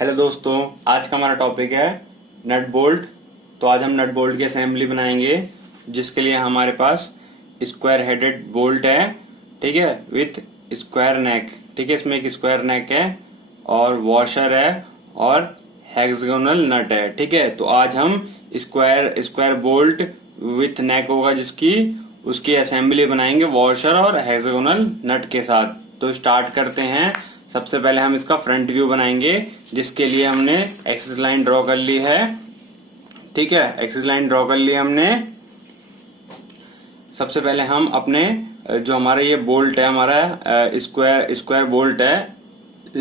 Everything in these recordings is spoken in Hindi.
हेलो दोस्तों, आज का हमारा टॉपिक है नट बोल्ट। तो आज हम नट बोल्ट की असेंबली बनाएंगे, जिसके लिए हमारे पास स्क्वायर हेडेड बोल्ट है, ठीक है, विथ स्क्वायर नेक। ठीक है, इसमें एक स्क्वायर नेक है और वॉशर है और हेक्सागोनल नट है। ठीक है, तो आज हम स्क्वायर स्क्वायर बोल्ट विथ नेक होगा जिसकी, उसकी असेंबली बनाएंगे वॉशर और हेक्सागोनल नट के साथ। तो स्टार्ट करते हैं। सबसे पहले हम इसका फ्रंट व्यू बनाएंगे, जिसके लिए हमने एक्सिस लाइन ड्रॉ कर ली है। ठीक है, एक्सिस लाइन ड्रॉ कर ली हमने। सबसे पहले हम अपने जो हमारा ये बोल्ट है, हमारा स्क्वायर स्क्वायर बोल्ट है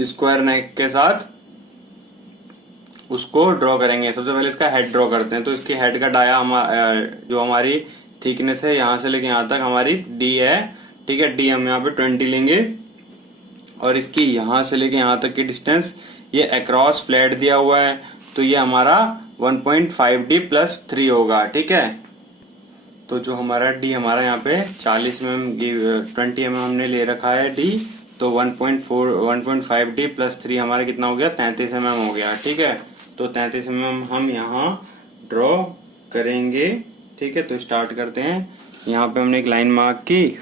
स्क्वायर नेक के साथ, उसको ड्रॉ करेंगे। सबसे पहले इसका हेड ड्रॉ करते हैं। तो इसकी हेड का डाया जो हमारी थिकनेस है यहाँ से लेके यहाँ तक हमारी डी है। ठीक है, डी हम यहाँ पे 20 लेंगे और इसकी यहाँ से लेके यहाँ तक की डिस्टेंस ये अक्रॉस फ्लैट दिया हुआ है, तो ये हमारा 1.5D + 3 होगा। ठीक है, तो जो हमारा डी हमारा यहाँ पे 40 mm 20 mm हमने ले रखा है डी, तो 1.5D + 3 हमारा कितना हो गया, 33 mm हो गया। ठीक है, तो 33 mm हम यहाँ ड्रॉ करेंगे। ठीक है, तो स्टार्ट करते हैं। यहाँ पे हमने एक लाइन मार्क की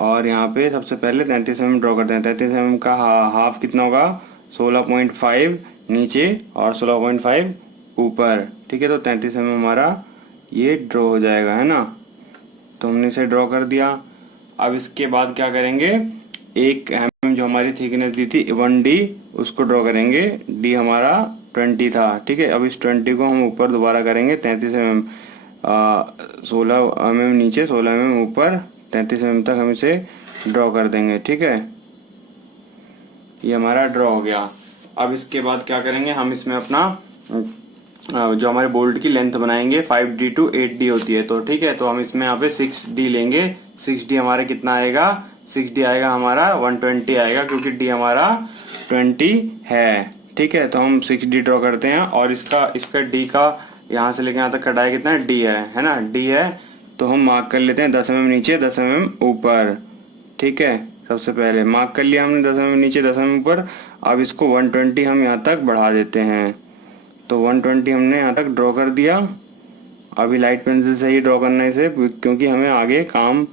और यहाँ पे सबसे पहले 33 mm ड्रॉ करते हैं। 33 mm का हाफ कितना होगा, 16.5 नीचे और 16.5 ऊपर। ठीक है, तो 33 mm हमारा ये ड्रॉ हो जाएगा, है ना। तो हमने इसे ड्रॉ कर दिया। अब इसके बाद क्या करेंगे, एक हम जो हमारी थिकनेस दी थी 1D, उसको ड्रॉ करेंगे। डी हमारा 20 था। ठीक है, अब इस 20 को हम ऊपर दोबारा करेंगे 33 mm, 16 mm नीचे 16 mm ऊपर, 33 mm तक हम इसे ड्रॉ कर देंगे। ठीक है, ये हमारा ड्रॉ हो गया। अब इसके बाद क्या करेंगे, हम इसमें अपना जो हमारे बोल्ट की लेंथ बनाएंगे 5D to 8D होती है। तो ठीक है, तो हम इसमें यहाँ पे 6D लेंगे। 6D हमारे कितना आएगा, 6D आएगा हमारा 120 आएगा, क्योंकि D हमारा 20 है। ठीक है, तो हम 6D ड्रॉ करते हैं और इसका D का यहाँ से लेके यहाँ तक कटाया कितना है, D है ना, D है। तो हम मार्क कर लेते हैं 10 mm नीचे 10 mm ऊपर। ठीक है, सबसे पहले मार्क कर लिया हमने 10 mm नीचे 10 mm ऊपर। अब इसको 120 हम यहाँ तक बढ़ा देते हैं। तो 120 हमने यहाँ तक ड्रॉ कर दिया। अभी लाइट पेंसिल से ही ड्रॉ करना है इसे, क्योंकि हमें आगे काम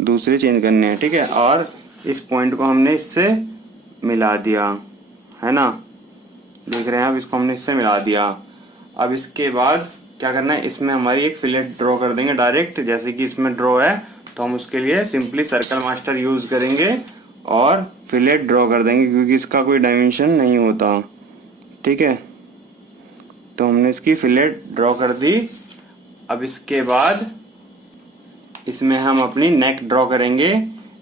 दूसरे चेंज करने हैं। ठीक है, और इस पॉइंट को हमने इससे मिला दिया, है ना, देख रहे हैं आप, इसको हमने इससे मिला दिया। अब इसके बाद क्या करना है, इसमें हमारी एक फिलेट ड्रॉ कर देंगे डायरेक्ट, जैसे कि इसमें ड्रॉ है। तो हम उसके लिए सिंपली सर्कल मास्टर यूज करेंगे और फिलेट ड्रॉ कर देंगे, क्योंकि इसका कोई डायमेंशन नहीं होता। ठीक है, तो हमने इसकी फिलेट ड्रॉ कर दी। अब इसके बाद इसमें हम अपनी नेक ड्रॉ करेंगे।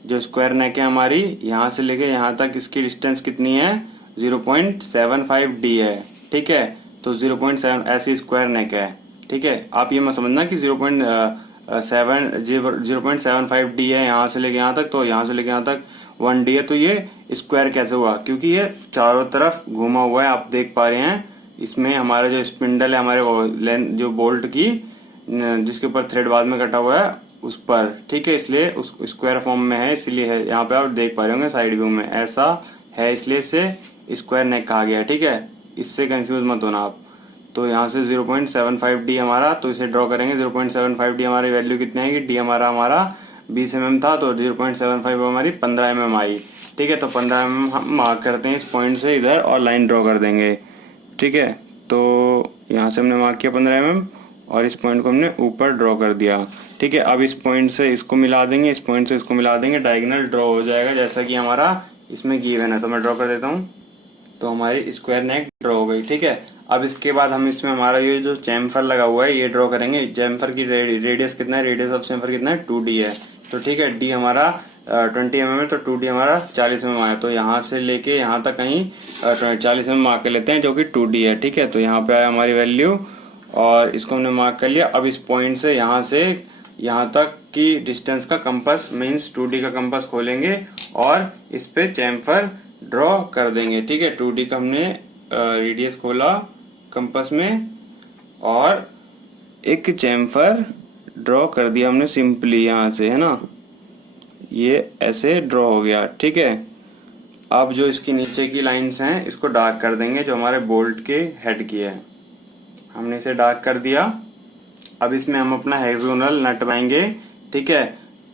जो स्क्वायर नेक है हमारी, यहाँ से लेके यहाँ तक इसकी डिस्टेंस कितनी है, 0.75D है। ठीक है, तो 0.7 ऐसी स्क्वायर नेक है। ठीक है, आप ये मत समझना कि 0.75D है यहाँ से लेके यहाँ तक, तो यहाँ से लेके यहाँ तक 1D है। तो ये स्क्वायर कैसे हुआ, क्योंकि ये चारों तरफ घुमा हुआ है, आप देख पा रहे हैं। इसमें हमारा जो स्पिंडल है हमारे लेंथ जो बोल्ट की, जिसके ऊपर थ्रेड बाद में कटा हुआ है उस पर। ठीक है, इसलिए उस स्क्वायर फॉर्म में है, इसलिए है। यहाँ पे आप देख पा रहे होंगे साइड व्यू में ऐसा है, इसलिए इसे स्क्वायर नेक कहा गया है। ठीक है, इससे कंफ्यूज मत होना आप। तो यहाँ से 0.75D हमारा, तो इसे ड्रॉ करेंगे। 0.75D हमारी वैल्यू कितनी आएगी, डी हमारा 20 mm था, तो 0.75 हमारी 15 mm आई। ठीक है, तो 15 mm हम मार्क करते हैं इस पॉइंट से इधर और लाइन ड्रॉ कर देंगे। ठीक है, तो यहाँ से हमने मार्क किया 15 mm और इस पॉइंट को हमने ऊपर ड्रॉ कर दिया। ठीक है, अब इस पॉइंट से इसको मिला देंगे, इस पॉइंट से इसको मिला देंगे, डायगोनल ड्रॉ हो जाएगा, जैसा कि हमारा इसमें गिवन है। तो मैं ड्रॉ कर देता हूँ, तो हमारी स्क्वायर नेक ड्रॉ हो गई। ठीक है, अब इसके बाद हम इसमें हमारा ये जो चैम्फर लगा हुआ है ये ड्रॉ करेंगे। चैम्फर की रेडियस कितना है, रेडियस ऑफ चैम्फर कितना है, 2D है। तो ठीक है, डी हमारा 20 mm है, तो 2D हमारा 40 mm आया। तो यहाँ से लेके यहाँ तक कहीं 40 mm मार्क कर लेते हैं, जो कि 2D है। ठीक है, तो यहाँ पे आया हमारी वैल्यू और इसको हमने मार्क कर लिया। अब इस पॉइंट से यहाँ तक की डिस्टेंस का कंपास मीन्स 2D का कंपास खोलेंगे और इस पे चैम्फर ड्रॉ कर देंगे। ठीक है, 2D का हमने रेडियस खोला कंपास में और एक चैम्फर ड्रॉ कर दिया हमने सिंपली यहाँ से, है ना, ये ऐसे ड्रॉ हो गया। ठीक है, अब जो इसकी नीचे की लाइंस हैं इसको डार्क कर देंगे, जो हमारे बोल्ट के हेड की है। हमने इसे डार्क कर दिया। अब इसमें हम अपना हेक्सागोनल नट बनाएंगे, ठीक है।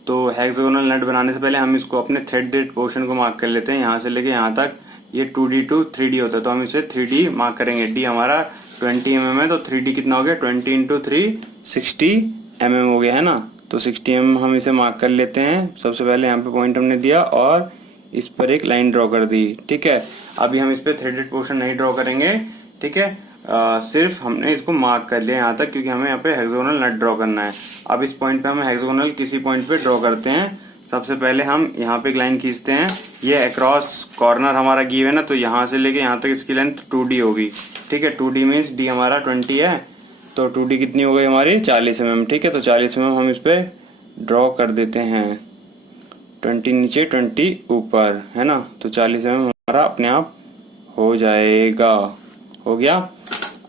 तो हेक्सागोनल नट बनाने से पहले हम इसको अपने थ्रेडेड पोर्शन को मार्क कर लेते हैं, यहाँ से लेके यहाँ तक। ये 2D टू 3D होता है, तो हम इसे 3D मार्क करेंगे। डी हमारा 20 mm है, तो 3D कितना हो गया, 20 इंटू 3 60 mm हो गया, है ना। तो 60 mm हम इसे मार्क कर लेते हैं। सबसे पहले यहाँ पे पॉइंट हमने दिया और इस पर एक लाइन ड्रॉ कर दी, ठीक है। अभी हम इस पे थ्रेडेड पोर्शन नहीं ड्रॉ करेंगे, ठीक है। सिर्फ हमने इसको मार्क कर लिया यहाँ तक, क्योंकि हमें यहाँ पे हेक्सागोनल नट ड्रॉ करना है। अब इस पॉइंट पे हम हेक्सागोनल किसी पॉइंट पे ड्रॉ करते हैं। सबसे पहले हम यहाँ पे एक लाइन खींचते हैं। ये अक्रॉस कॉर्नर हमारा गिव है ना, तो यहाँ से लेके यहाँ तक इसकी लेंथ 2D होगी, ठीक है। 2D मीन्स डी हमारा 20 है, तो 2D कितनी हो गई हमारी 40 mm, ठीक है। तो 40 mm हम इस पे ड्रॉ कर देते हैं। 20 नीचे 20 ऊपर, है ना। तो 40 mm हमारा अपने आप हो जाएगा। हो गया।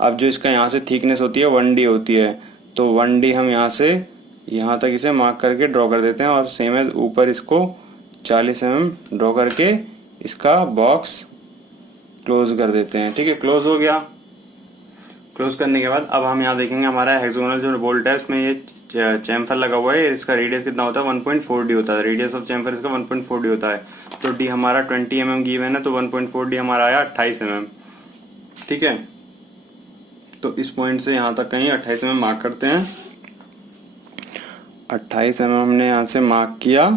अब जो इसका यहाँ से थिकनेस होती है 1D होती है, तो 1D हम यहाँ से यहाँ तक इसे मार्क करके ड्रॉ कर देते हैं। और सेम एज ऊपर इसको 40 mm ड्रॉ करके इसका बॉक्स क्लोज कर देते हैं, ठीक है। क्लोज हो गया। क्लोज करने के बाद अब हम यहाँ देखेंगे हमारा हेक्सागोनल जो बोल्ट है उसमें ये चैम्फर लगा हुआ है। इसका रेडियस कितना होता है, 1.4D होता है। रेडियस ऑफ चैम्फर इसका 1.4D होता है। तो डी हमारा 20 mm गिव है ना, तो 1.4D हमारा आया 28 mm, ठीक है। तो इस पॉइंट से यहाँ तक कहीं 28 mm मार्क करते हैं। 28 mm हमने यहाँ से मार्क किया,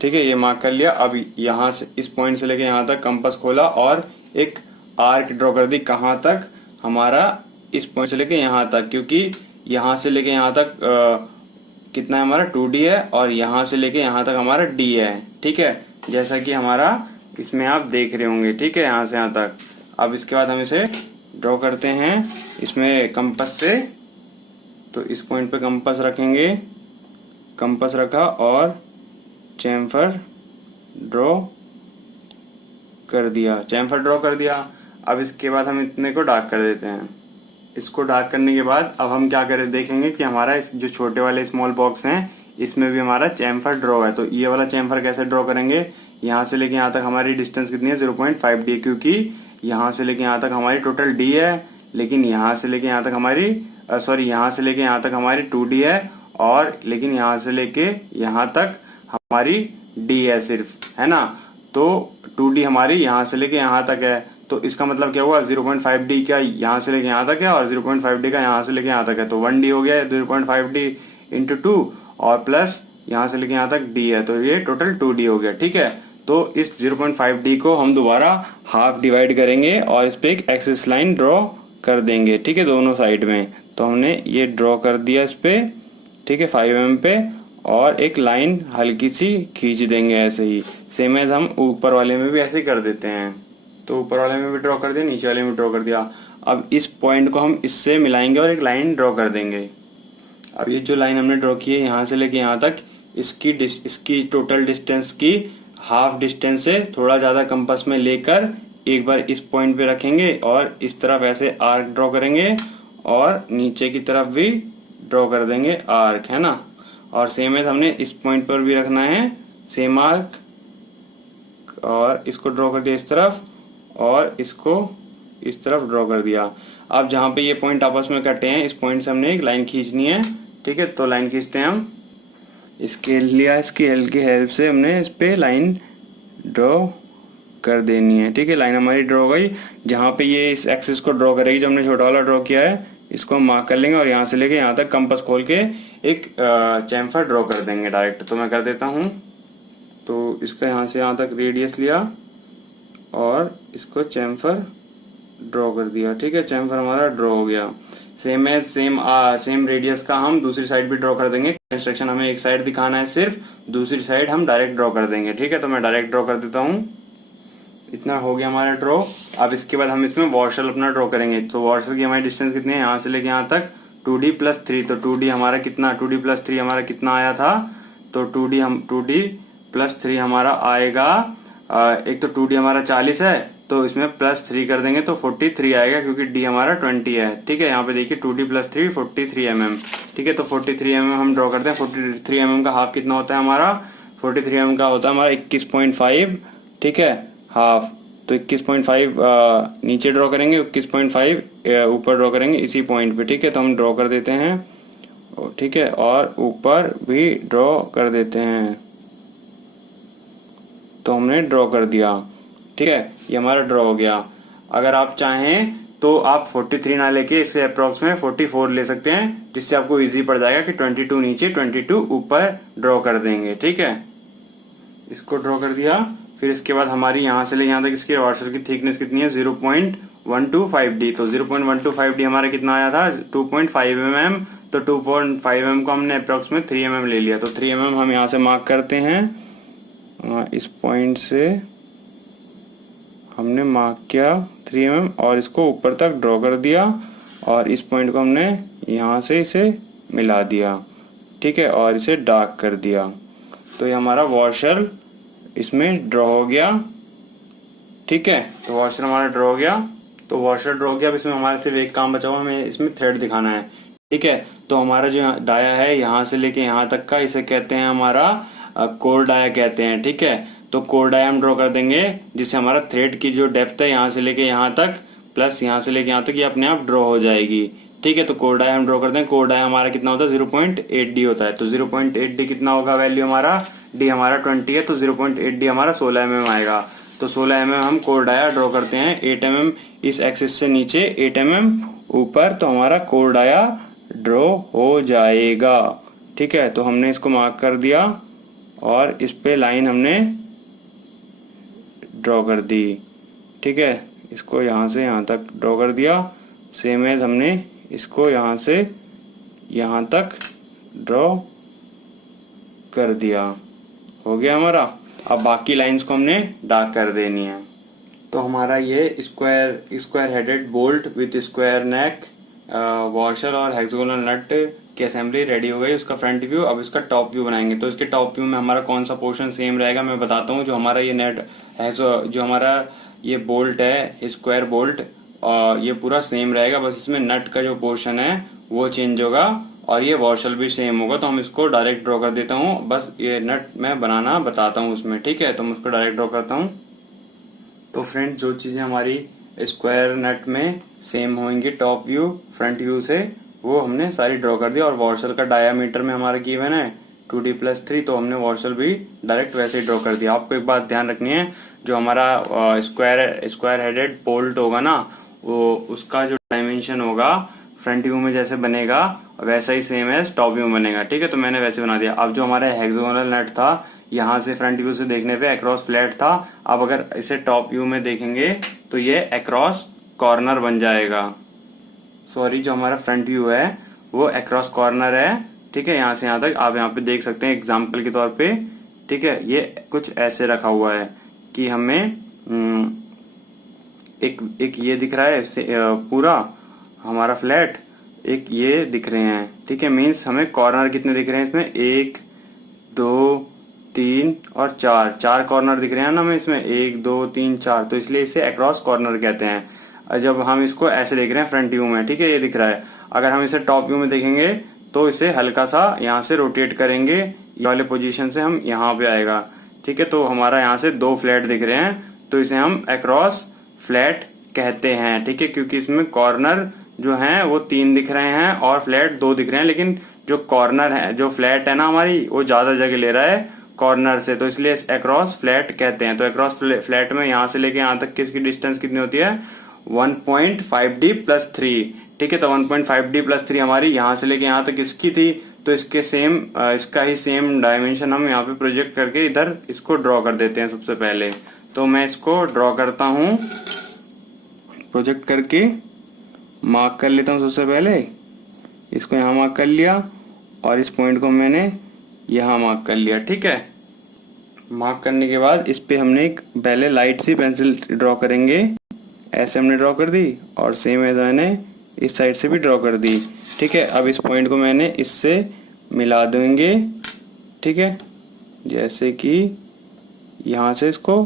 ठीक है। ये मार्क कर लिया। अब यहाँ से इस पॉइंट से लेके यहाँ तक कंपास खोला और एक आर्क ड्रॉ कर दी। कहाँ तक, हमारा इस पॉइंट से लेके यहाँ तक, क्योंकि यहाँ से लेके यहाँ तक कितना है हमारा 2D है, और यहाँ से लेके यहाँ तक हमारा D है, ठीक है। जैसा कि हमारा इसमें आप देख रहे होंगे, ठीक है, यहाँ से यहाँ तक। अब इसके बाद हम इसे ड्रॉ करते हैं इसमें कंपास से। तो इस पॉइंट पे कंपास रखेंगे, कंपास रखा और चैम्फर ड्रॉ कर दिया, चैम्फर ड्रॉ कर दिया। अब इसके बाद हम इतने को डार्क कर देते हैं। इसको डार्क करने के बाद अब हम क्या करें, देखेंगे कि हमारा जो छोटे वाले स्मॉल बॉक्स हैं इसमें भी हमारा चैम्फर ड्रॉ है। तो ये वाला चैम्फर कैसे ड्रॉ करेंगे, यहाँ से लेके यहाँ तक हमारी डिस्टेंस कितनी है, 0.5D, क्योंकि यहाँ से लेके यहाँ तक हमारी टोटल D है, लेकिन यहाँ से लेके यहाँ तक हमारी यहाँ से लेके यहाँ तक हमारी 2D है, और लेकिन यहाँ से लेके यहाँ तक हमारी D है सिर्फ, है ना। तो 2D हमारी यहाँ से लेके यहाँ तक है। तो इसका मतलब क्या हुआ, 0.5D का यहाँ से लेके यहाँ तक है और 0.5D का यहाँ से लेके यहाँ तक है। तो 1D हो गया 0.5D इंटू 2, और प्लस यहाँ से लेके यहाँ तक D है, तो ये टोटल 2D हो गया, ठीक है। तो इस 0.5D को हम दोबारा हाफ डिवाइड करेंगे और इस पे एक एक्सिस लाइन ड्रॉ कर देंगे, ठीक है, दोनों साइड में। तो हमने ये ड्रॉ कर दिया इस पे, ठीक है, 5 mm पे, और एक लाइन हल्की सी खींच देंगे ऐसे ही। सेम एज हम ऊपर वाले में भी ऐसे ही कर देते हैं। तो ऊपर वाले में भी ड्रॉ कर दिया, नीचे वाले में ड्रॉ कर दिया। अब इस पॉइंट को हम इससे मिलाएंगे और एक लाइन ड्रॉ कर देंगे। अब ये जो लाइन हमने ड्रॉ की है यहाँ से लेके यहाँ तक, इसकी टोटल डिस्टेंस की हाफ डिस्टेंस से थोड़ा ज़्यादा कंपास में लेकर एक बार इस पॉइंट पे रखेंगे और इस तरफ ऐसे आर्क ड्रॉ करेंगे, और नीचे की तरफ भी ड्रॉ कर देंगे आर्क, है ना। और सेम एज हमने इस पॉइंट पर भी रखना है सेम आर्क, और इसको ड्रॉ कर दिया इस तरफ, और इसको इस तरफ ड्रॉ कर दिया। अब जहाँ पे ये पॉइंट आपस में कटे हैं, इस पॉइंट से हमने एक लाइन खींचनी है, ठीक है। तो लाइन खींचते हैं हम। स्केल लिया, स्केल की हेल्प से हमने इस पे लाइन ड्रॉ कर देनी है, ठीक है। लाइन हमारी ड्रॉ हो गई। जहाँ पे ये इस एक्सिस को ड्रॉ करेगी, जो हमने छोटा वाला ड्रॉ किया है, इसको मार्क कर लेंगे और यहाँ से लेके यहाँ तक कंपास खोल के एक चैम्फर ड्रॉ कर देंगे डायरेक्ट। तो मैं कर देता हूँ। तो इसका यहाँ से यहाँ तक रेडियस लिया और इसको चैम्फर ड्रॉ कर दिया, ठीक है। चैम्फर हमारा ड्रॉ हो गया। सेम रेडियस का हम दूसरी साइड भी ड्रॉ कर देंगे। इंस्ट्रक्शन हमें एक साइड दिखाना है सिर्फ, दूसरी साइड हम डायरेक्ट ड्रॉ कर देंगे, ठीक है। तो मैं डायरेक्ट ड्रॉ कर देता हूँ। इतना हो गया हमारा ड्रॉ। अब इसके बाद हम इसमें वॉशर अपना ड्रॉ करेंगे। तो वॉशर की हमारी डिस्टेंस कितनी है, यहाँ से लेके यहाँ तक 2D प्लस 3। तो 2D हमारा कितना, 2D प्लस 3 हमारा कितना आया था, तो 2D प्लस 3 हमारा आएगा, एक तो 2D हमारा 40 है, तो इसमें प्लस 3 कर देंगे तो 43 आएगा, क्योंकि D हमारा 20 है, ठीक है। यहाँ पे देखिए 2D प्लस 3 43 mm, ठीक है। तो 43 mm हम ड्रॉ करते हैं। 43 mm का हाफ कितना होता है हमारा, 43 mm का होता है हमारा 21.5, ठीक है, हाफ। तो 21.5 नीचे ड्रॉ करेंगे, 21.5 ऊपर ड्रॉ करेंगे इसी पॉइंट पे, ठीक है। तो हम ड्रॉ कर देते हैं, ठीक है, और ऊपर भी ड्रॉ कर देते हैं। तो हमने ड्रॉ कर दिया, ठीक है, ये हमारा ड्रॉ हो गया। अगर आप चाहें तो आप 43 ना लेके इसके अप्रोक्स में 44 ले सकते हैं, जिससे आपको इजी पड़ जाएगा कि 22 नीचे 22 ऊपर ड्रॉ कर देंगे, ठीक है। इसको ड्रॉ कर दिया। फिर इसके बाद हमारी यहाँ से ले यहाँ तक इसकी वॉशर की थिकनेस कितनी है, 0.125D। तो 0.125D हमारा कितना आया था, 2.5 mm। तो 2.5 mm को हमने अप्रोक्स में 3 mm ले लिया। तो 3 mm हम यहाँ से मार्क करते हैं, इस पॉइंट से हमने मार्क किया 3 mm और इसको ऊपर तक ड्रॉ कर दिया, और इस पॉइंट को हमने यहाँ से इसे मिला दिया, ठीक है, और इसे डार्क कर दिया। तो ये हमारा वॉशर इसमें ड्रॉ हो गया, ठीक है। तो वॉशर हमारा ड्रॉ हो गया। तो वॉशर ड्रॉ किया। अब इसमें हमारे सिर्फ एक काम बचा हुआ, हमें इसमें थ्रेड दिखाना है, ठीक है। तो हमारा जो डाया है यहाँ से लेके यहाँ तक का, इसे कहते हैं हमारा कोर डाया कहते हैं, ठीक है। तो कोर डाया हम ड्रॉ कर देंगे, जिससे हमारा थ्रेड की जो डेप्थ है यहाँ से लेके यहाँ तक प्लस यहाँ से लेके यहाँ तक, ये अपने आप ड्रॉ हो जाएगी, ठीक है। तो कोर डाया हम ड्रॉ करते हैं। कोर डाया हमारा कितना होता है, 0.8D होता है। तो 0.8D कितना होगा वैल्यू हमारा, डी हमारा 20 है, तो 0.8D हमारा 16 mm आएगा। तो 16 mm हम कोर डाया ड्रॉ करते हैं। 8 mm इस एक्सिस से नीचे, 8 mm ऊपर, तो हमारा कोर डाया ड्रॉ हो जाएगा, ठीक है। तो हमने इसको मार्क कर दिया और इस पे लाइन हमने ड्रॉ कर दी, ठीक है। इसको यहाँ से यहाँ तक ड्रॉ कर दिया। सेम एज हमने इसको यहाँ से यहाँ तक ड्रॉ कर दिया, हो गया हमारा। अब बाकी लाइंस को हमने डार्क कर देनी है। तो हमारा ये square headed bolt with square neck washer और हेक्सागोनल नट की असेंबली रेडी हो गई। उसका फ्रंट व्यू। अब इसका टॉप व्यू बनाएंगे। तो इसके टॉप व्यू में हमारा कौन सा पोर्शन सेम रहेगा मैं बताता हूँ। जो हमारा ये नेट है, जो हमारा ये बोल्ट है, स्क्वायर बोल्ट, ये पूरा सेम रहेगा, बस इसमें नट का जो पोर्शन है वो चेंज होगा और ये वॉशर भी सेम होगा। तो हम इसको डायरेक्ट ड्रॉ कर देता हूँ, बस ये नट मैं बनाना बताता हूँ उसमें, ठीक है। तो मैं उसको डायरेक्ट ड्रॉ करता हूँ। तो फ्रेंड, जो चीज़ें हमारी स्क्वायर नट में सेम होंगी टॉप व्यू फ्रंट व्यू से, वो हमने सारी ड्रॉ कर दी। और वॉशर का डायामीटर में हमारा गिवन है 2D+3, तो हमने वॉशर भी डायरेक्ट वैसे ही ड्रॉ कर दिया। आपको एक बात ध्यान रखनी है, जो हमारा स्क्वायर हेडेड बोल्ट होगा ना, वो उसका जो डायमेंशन होगा फ्रंट व्यू में जैसे बनेगा वैसा ही सेम है टॉप व्यू में बनेगा, ठीक है। तो मैंने वैसे बना दिया। अब जो हमारा हेक्सागोनल नट था, यहाँ से फ्रंट व्यू से देखने पे अक्रॉस फ्लैट था। अब अगर इसे टॉप व्यू में देखेंगे तो ये अक्रॉस कॉर्नर बन जाएगा। सॉरी, जो हमारा फ्रंट व्यू है वो अक्रॉस कॉर्नर है, ठीक है। यहाँ से यहाँ तक आप यहाँ पे देख सकते हैं एग्जाम्पल के तौर पे, ठीक है। ये कुछ ऐसे रखा हुआ है कि हमें एक ये दिख रहा है पूरा हमारा फ्लैट, एक ये दिख रहे हैं, ठीक है। मीन्स हमें कॉर्नर कितने दिख रहे हैं इसमें, 1 2 3 और 4 कॉर्नर दिख रहे हैं ना हमें इसमें, 1 2 3 4। तो इसलिए इसे अक्रॉस कॉर्नर कहते हैं। जब हम इसको ऐसे देख रहे हैं फ्रंट व्यू में, ठीक है, ये दिख रहा है। अगर हम इसे टॉप व्यू में देखेंगे तो इसे हल्का सा यहाँ से रोटेट करेंगे, ये वाले पोजीशन से हम यहाँ पे आएगा, ठीक है। तो हमारा यहाँ से 2 फ्लैट दिख रहे हैं, तो इसे हम अक्रॉस फ्लैट कहते हैं, ठीक है। क्योंकि इसमें कॉर्नर जो हैं वो 3 दिख रहे हैं और फ्लैट 2 दिख रहे हैं, लेकिन जो कॉर्नर है, जो फ्लैट है ना हमारी, वो ज्यादा जगह ले रहा है कॉर्नर से, तो इसलिए अक्रॉस फ्लैट कहते हैं। तो अक्रॉस फ्लैट में यहाँ से लेके यहाँ तक की इसकी डिस्टेंस कितनी होती है, 1.5D+3, ठीक है। तो 1.5D+3 हमारी यहाँ से लेके यहाँ तक इसकी थी। तो इसके सेम इसका ही सेम डायमेंशन हम यहाँ पे प्रोजेक्ट करके इधर इसको ड्रॉ कर देते हैं सबसे पहले। तो मैं इसको ड्रॉ करता हूँ, प्रोजेक्ट करके मार्क कर लेता हूँ। सबसे पहले इसको यहाँ मार्क कर लिया और इस पॉइंट को मैंने यहाँ मार्क कर लिया, ठीक है। मार्क करने के बाद इस पे हमने एक पहले लाइट सी पेंसिल ड्रॉ करेंगे, ऐसे हमने ड्रॉ कर दी और सेम ऐसा मैंने इस साइड से भी ड्रॉ कर दी, ठीक है। अब इस पॉइंट को मैंने इससे मिला देंगे, ठीक है। जैसे कि यहाँ से इसको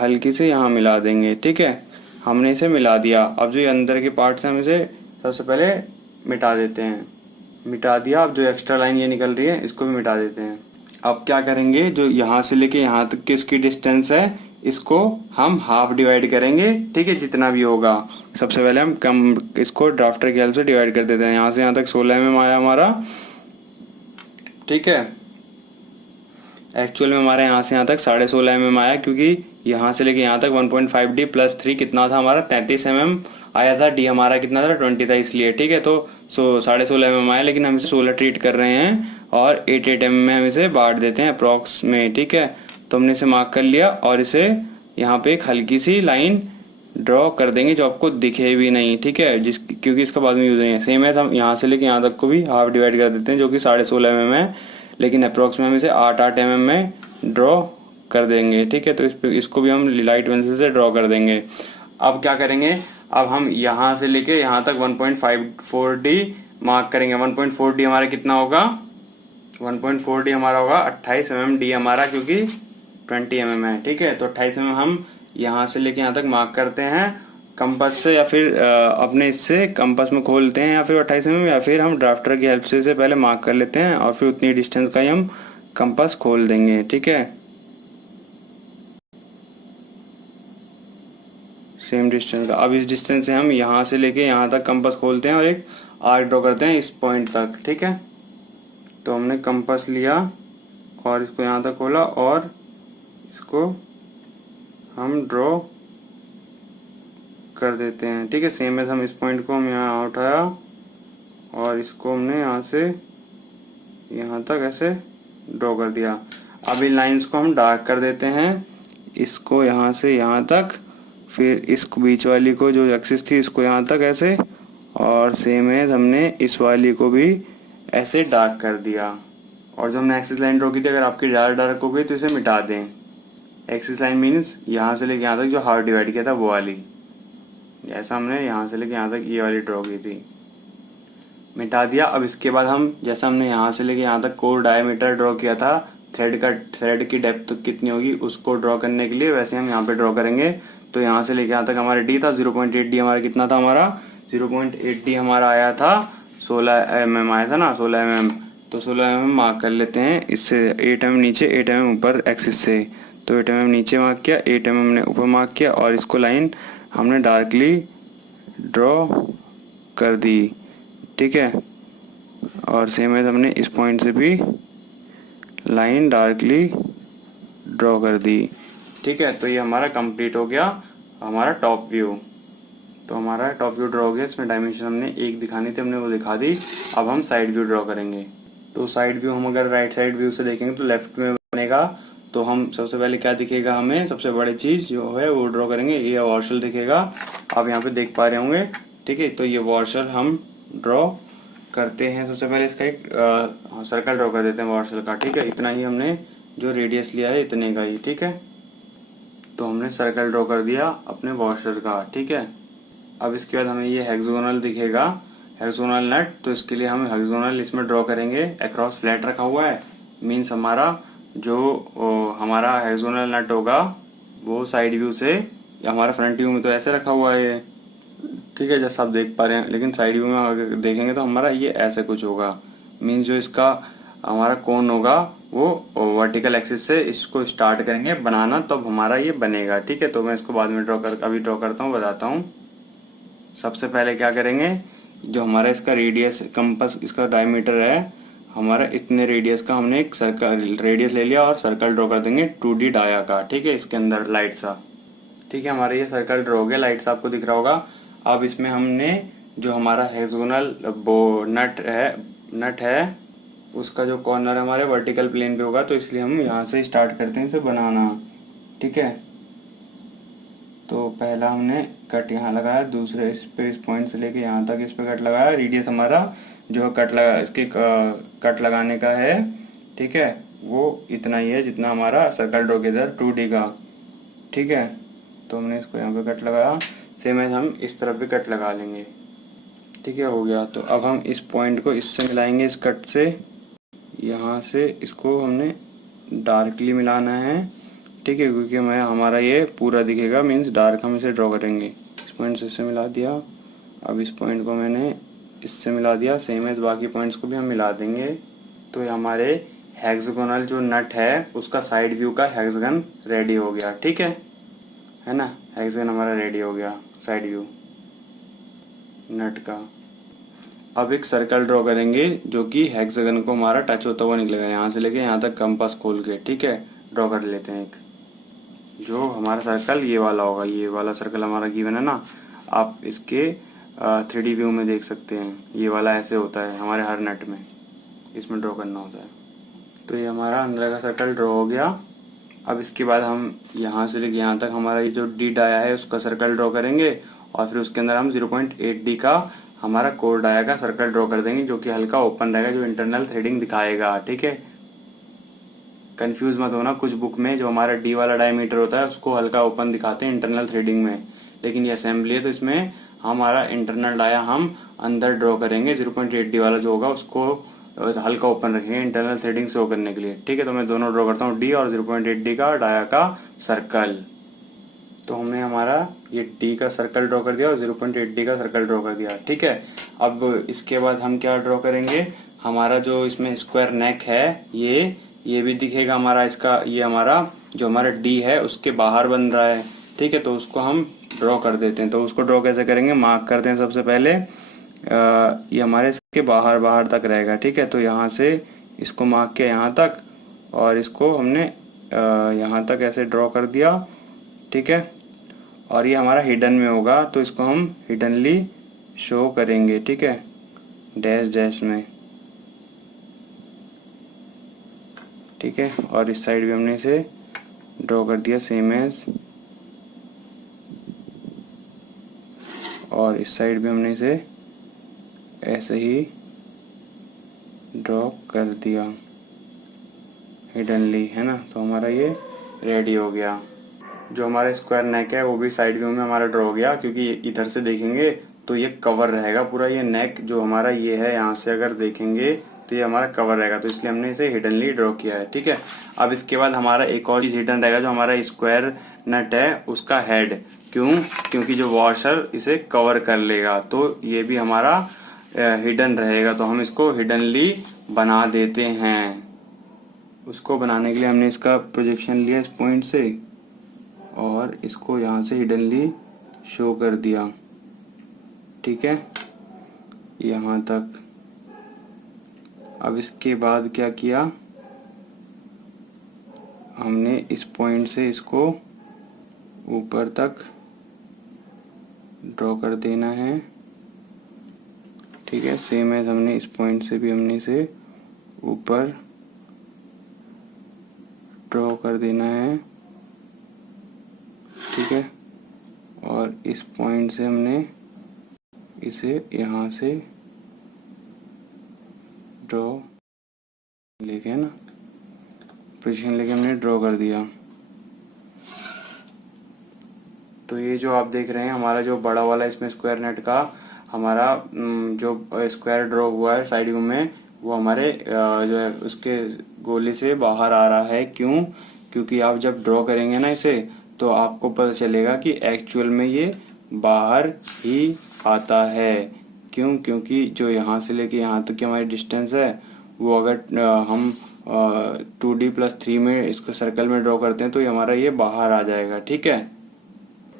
हल्की से यहाँ मिला देंगे, ठीक है। हमने इसे मिला दिया। अब जो ये अंदर के पार्ट्स हैं हम इसे सबसे पहले मिटा देते हैं, मिटा दिया। अब जो एक्स्ट्रा लाइन ये निकल रही है इसको भी मिटा देते हैं। अब क्या करेंगे, जो यहाँ से लेके यहाँ तक की इसकी डिस्टेंस है, इसको हम हाफ डिवाइड करेंगे, ठीक है, जितना भी होगा। सबसे पहले हम कम इसको ड्राफ्टर की हेल्प से डिवाइड कर देते हैं। यहाँ से यहाँ तक 16 mm आया हमारा, ठीक है। एक्चुअल में हमारे यहाँ से यहाँ तक 16.5 mm आया, क्योंकि यहाँ से लेके यहाँ तक 1.5D प्लस 3 कितना था हमारा 33 mm आया था। डी हमारा कितना था 20 था, इसलिए ठीक है। तो 16.5 mm आया, लेकिन हम इसे 16 ट्रीट कर रहे हैं और 8 mm में हम इसे बांट देते हैं अप्रॉक्स में, ठीक है। तो हमने इसे मार्क कर लिया और इसे यहाँ पे एक हल्की सी लाइन ड्रॉ कर देंगे जो आपको दिखे भी नहीं, ठीक है, क्योंकि इसका बाद में यूज नहीं है। सेम है, हम यहाँ से लेके यहाँ तक को भी हाफ डिवाइड कर देते हैं, जो कि 16.5 mm है, लेकिन अप्रॉक्स में हम इसे 8 mm में ड्रॉ कर देंगे, ठीक है। तो इसको भी हम लाइट पेंसिल से ड्रॉ कर देंगे। अब क्या करेंगे, अब हम यहाँ से लेके यहाँ तक 1.54D मार्क करेंगे। 1.4D हमारा कितना होगा, 1.4D हमारा होगा 28 mm, डी हमारा क्योंकि 20 mm है, ठीक है। तो 28 mm हम यहाँ से लेके यहाँ तक मार्क करते हैं कंपास से, या फिर अपने इससे कंपास में खोलते हैं, या फिर 28 mm, या फिर हम ड्राफ्टर की हेल्प से पहले मार्क कर लेते हैं और फिर उतनी डिस्टेंस का ही हम कंपास खोल देंगे, ठीक है। सेम डिस्टेंस का। अब इस डिस्टेंस से हम यहाँ से लेके यहाँ तक कंपास खोलते हैं और एक आर्क ड्रॉ करते हैं इस पॉइंट तक, ठीक है। तो हमने कंपास लिया और इसको यहाँ तक खोला और इसको हम ड्रॉ कर देते हैं, ठीक है। सेम है, हम इस पॉइंट को हम यहाँ उठाया और इसको हमने यहाँ से यहाँ तक ऐसे ड्रॉ कर दिया। अब इन लाइंस को हम डार्क कर देते हैं, इसको यहाँ से यहाँ तक, फिर इस बीच वाली को जो एक्सिस थी इसको यहाँ तक ऐसे, और सेम है हमने इस वाली को भी ऐसे डार्क कर दिया। और जो हमने एक्सिस लाइन ड्रॉ की थी, अगर आपकी ज़्यादा डार्क हो गई तो इसे मिटा दें। एक्सिस लाइन मीन्स यहाँ से लेके यहाँ तक जो हाफ डिवाइड किया था वो वाली, जैसा हमने यहाँ से लेके यहाँ तक ये वाली ड्रॉ की थी, मिटा दिया। अब इसके बाद हम जैसा हमने यहाँ से लेके यहाँ तक कोर डायमीटर ड्रॉ किया था, थ्रेड की डेप्थ कितनी होगी उसको ड्रॉ करने के लिए, वैसे हम यहाँ पे ड्रॉ करेंगे। तो यहाँ से लेके यहाँ तक हमारा डी था 0.8D, हमारा कितना था, हमारा 0.8D हमारा आया था, 16 mm आया था ना, 16 mm। तो 16 mm मार्क कर लेते हैं इससे, 8 mm नीचे 8 mm ऊपर एक्सिस से। तो 8 mm नीचे मार्क किया, 8 mm हमने ऊपर मार्क किया और इसको लाइन हमने डार्कली ड्रॉ कर दी, ठीक है। और सेम है, हमने इस पॉइंट से भी लाइन डार्कली ड्रॉ कर दी, ठीक है। तो ये हमारा कंप्लीट हो गया हमारा टॉप व्यू। तो हमारा टॉप व्यू ड्रॉ हो गया, इसमें डायमेंशन हमने एक दिखानी थी, हमने वो दिखा दी। अब हम साइड व्यू ड्रॉ करेंगे। तो साइड व्यू हम अगर राइट साइड व्यू से देखेंगे तो लेफ्ट में बनेगा। तो हम सबसे पहले क्या दिखेगा, हमें सबसे बड़ी चीज़ जो है वो ड्रॉ करेंगे, ये वॉशर दिखेगा, आप यहाँ पे देख पा रहे होंगे, ठीक है। तो ये वॉशर हम ड्रॉ करते हैं। सबसे पहले इसका एक सर्कल ड्रॉ कर देते हैं वॉशर का, ठीक है। इतना ही हमने जो रेडियस लिया है इतने का ही, ठीक है। तो हमने सर्कल ड्रॉ कर दिया अपने वॉशर का, ठीक है। अब इसके बाद हमें ये हेक्सागोनल दिखेगा, हेक्सागोनल नट। तो इसके लिए हम हेक्सागोनल इसमें ड्रॉ करेंगे, अक्रॉस फ्लैट रखा हुआ है, मीन्स हमारा जो हमारा हेक्सागोनल नट होगा वो साइड व्यू से, या हमारा फ्रंट व्यू में तो ऐसे रखा हुआ है, ठीक है, जैसा आप देख पा रहे हैं। लेकिन साइड व्यू में अगर देखेंगे तो हमारा ये ऐसे कुछ होगा, मीन्स जो इसका हमारा कोन होगा वो वर्टिकल एक्सिस से इसको स्टार्ट करेंगे बनाना, तब हमारा ये बनेगा, ठीक है। तो मैं इसको बाद में अभी ड्रॉ करता हूँ, बताता हूँ। सबसे पहले क्या करेंगे, जो हमारा इसका रेडियस कंपास इसका डायमीटर है, हमारा इतने रेडियस का हमने एक सर्कल रेडियस ले लिया और सर्कल ड्रॉ कर देंगे 2D डाया का, ठीक है, इसके अंदर लाइट सा, ठीक है। हमारा ये सर्कल ड्रॉ हो गया, लाइट सा आपको दिख रहा होगा। अब इसमें हमने जो हमारा हेक्सागोनल नट है उसका जो कॉर्नर हमारे वर्टिकल प्लेन पे होगा, तो इसलिए हम यहाँ से स्टार्ट करते हैं इसे बनाना, ठीक है। तो पहला हमने कट यहाँ लगाया, दूसरे इस पे इस पॉइंट से लेके यहाँ तक इस पे कट लगाया। रेडियस हमारा जो इसके कट लगाने का है, ठीक है, वो इतना ही है जितना हमारा सर्कल ड्रॉ किया था 2D का, ठीक है। तो हमने इसको यहाँ पे कट लगाया, सेम है हम इस तरफ भी कट लगा लेंगे, ठीक है, हो गया। तो अब हम इस पॉइंट को इससे मिलाएंगे, इस कट से, यहाँ से इसको हमने डार्कली मिलाना है, ठीक है, क्योंकि हमारा ये पूरा दिखेगा, मीन्स डार्क हम इसे ड्रॉ करेंगे। इस पॉइंट से इससे मिला दिया, अब इस पॉइंट को मैंने इससे मिला दिया, सेम है बाकी पॉइंट्स को भी हम मिला देंगे। तो हमारे हेक्सागोनल जो नट है उसका साइड व्यू का हेक्सागन रेडी हो गया। ठीक है ना, हेक्सागन हमारा रेडी हो गया साइड व्यू नट का। अब एक सर्कल ड्रॉ करेंगे जो कि हेक्सागन को हमारा टच होता हुआ निकलेगा, यहाँ से लेके यहाँ तक कंपास खोल के। ठीक है, ड्रॉ कर लेते हैं एक, जो हमारा सर्कल ये वाला होगा, ये वाला सर्कल हमारा गिवन है ना। आप इसके 3D व्यू में देख सकते हैं, ये वाला ऐसे होता है हमारे हर नट में, इसमें ड्रॉ करना होता है। तो ये हमारा अंदर का सर्कल ड्रॉ हो गया। अब इसके बाद हम यहाँ से लेके यहाँ तक हमारा ये जो डी डाया है उसका सर्कल ड्रॉ करेंगे, और फिर उसके अंदर हम 0.8D का हमारा कोर डाया का सर्कल ड्रॉ कर देंगे, जो कि हल्का ओपन रहेगा, जो इंटरनल थ्रेडिंग दिखाएगा। ठीक है, कंफ्यूज मत होना, कुछ बुक में जो हमारा डी वाला डायमीटर होता है उसको हल्का ओपन दिखाते हैं इंटरनल थ्रेडिंग में, लेकिन ये असेंबली है तो इसमें हमारा इंटरनल डाया हम अंदर ड्रॉ करेंगे। 0.8D वाला जो होगा उसको हल्का ओपन रखेंगे इंटरनल थ्रेडिंग शो करने के लिए। ठीक है, तो मैं दोनों ड्रॉ करता हूँ, डी और 0.8D का डाया का सर्कल। तो हमने हमारा ये डी का सर्कल ड्रॉ कर दिया और 0.8D का सर्कल ड्रॉ कर दिया। ठीक है, अब इसके बाद हम क्या ड्रॉ करेंगे, हमारा जो इसमें स्क्वायर नेक है ये भी दिखेगा हमारा, इसका ये हमारा जो हमारा डी है उसके बाहर बन रहा है। ठीक है, तो उसको हम ड्रॉ कर देते हैं। तो उसको ड्रॉ कैसे करेंगे, मार्क करते हैं सबसे पहले, ये हमारे इसके बाहर तक रहेगा। ठीक है, तो यहाँ से इसको मार्क किया यहाँ तक, और इसको हमने यहाँ तक ऐसे ड्रॉ कर दिया। ठीक है, और ये हमारा हिडन में होगा तो इसको हम हिडनली शो करेंगे। ठीक है, डैश डैश में। ठीक है, और इस साइड भी हमने इसे ड्रॉ कर दिया सेम एज, और इस साइड भी हमने इसे ऐसे ही ड्रॉ कर दिया हिडनली, है ना। तो हमारा ये रेडी हो गया। जो हमारा स्क्वायर नेक है वो भी साइड व्यू में हमारा ड्रॉ हो गया, क्योंकि इधर से देखेंगे तो ये कवर रहेगा पूरा, ये नेक जो हमारा ये है यहाँ से अगर देखेंगे तो ये हमारा कवर रहेगा, तो इसलिए हमने इसे हिडनली ड्रॉ किया है। ठीक है, अब इसके बाद हमारा एक और चीज हिडन रहेगा, जो हमारा स्क्वायर नट है उसका हेड। क्यों, क्योंकि जो वॉशर इसे कवर कर लेगा, तो ये भी हमारा हिडन रहेगा, तो हम इसको हिडनली बना देते हैं। उसको बनाने के लिए हमने इसका प्रोजेक्शन लिया इस पॉइंट से और इसको यहाँ से हिडनली शो कर दिया। ठीक है, यहाँ तक। अब इसके बाद क्या किया, हमने इस पॉइंट से इसको ऊपर तक ड्रॉ कर देना है। ठीक है, सेम एज हमने इस पॉइंट से भी हमने इसे ऊपर ड्रॉ कर देना है। ठीक है, और इस पॉइंट से हमने इसे यहाँ से ड्रॉ लेके, है ना, पोजीशन लेके हमने ड्रॉ कर दिया। तो ये जो आप देख रहे हैं हमारा जो बड़ा वाला इसमें स्क्वायर नेट का हमारा जो स्क्वायर ड्रॉ हुआ है साइड व्यू में, वो हमारे जो है उसके गोले से बाहर आ रहा है। क्यों, क्योंकि आप जब ड्रॉ करेंगे ना इसे तो आपको पता चलेगा कि एक्चुअल में ये बाहर ही आता है। क्यों, क्योंकि जो यहाँ से लेके यहाँ तक की हमारी डिस्टेंस है वो अगर हम 2D+3 में इसको सर्कल में ड्रॉ करते हैं तो ये हमारा ये बाहर आ जाएगा। ठीक है,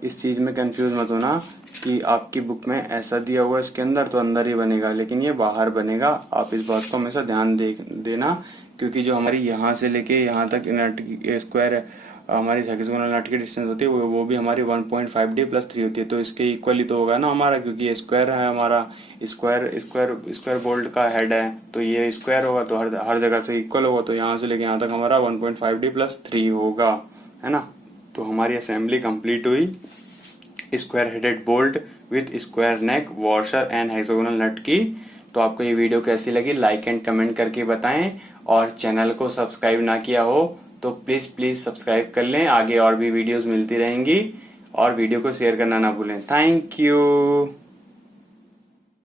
इस चीज़ में कंफ्यूज मत होना कि आपकी बुक में ऐसा दिया हुआ इसके अंदर तो अंदर ही बनेगा, लेकिन ये बाहर बनेगा। आप इस बात को हमेशा ध्यान देना, क्योंकि जो हमारी यहाँ से लेके यहाँ तक नट स्क्वायर हमारी हेक्सागोनल नट की डिस्टेंस होती है वो भी हमारी 1.5D+3 होती है, तो इसके इक्वल ही तो होगा ना हमारा, क्योंकि ये स्क्वायर है हमारा, स्क्वायर बोल्ट का हेड है तो ये स्क्वायर होगा, तो हर जगह से इक्वल होगा, तो यहाँ से लेके यहाँ तक हमारा 1.5D+3 होगा, है ना। तो हमारी असेंबली कंप्लीट हुई square headed bolt with square neck washer and hexagonal nut की। तो आपको ये वीडियो कैसी लगी लाइक एंड कमेंट करके बताएं, और चैनल को सब्सक्राइब ना किया हो तो प्लीज सब्सक्राइब कर लें, आगे और भी वीडियोस मिलती रहेंगी, और वीडियो को शेयर करना ना भूलें। Thank you.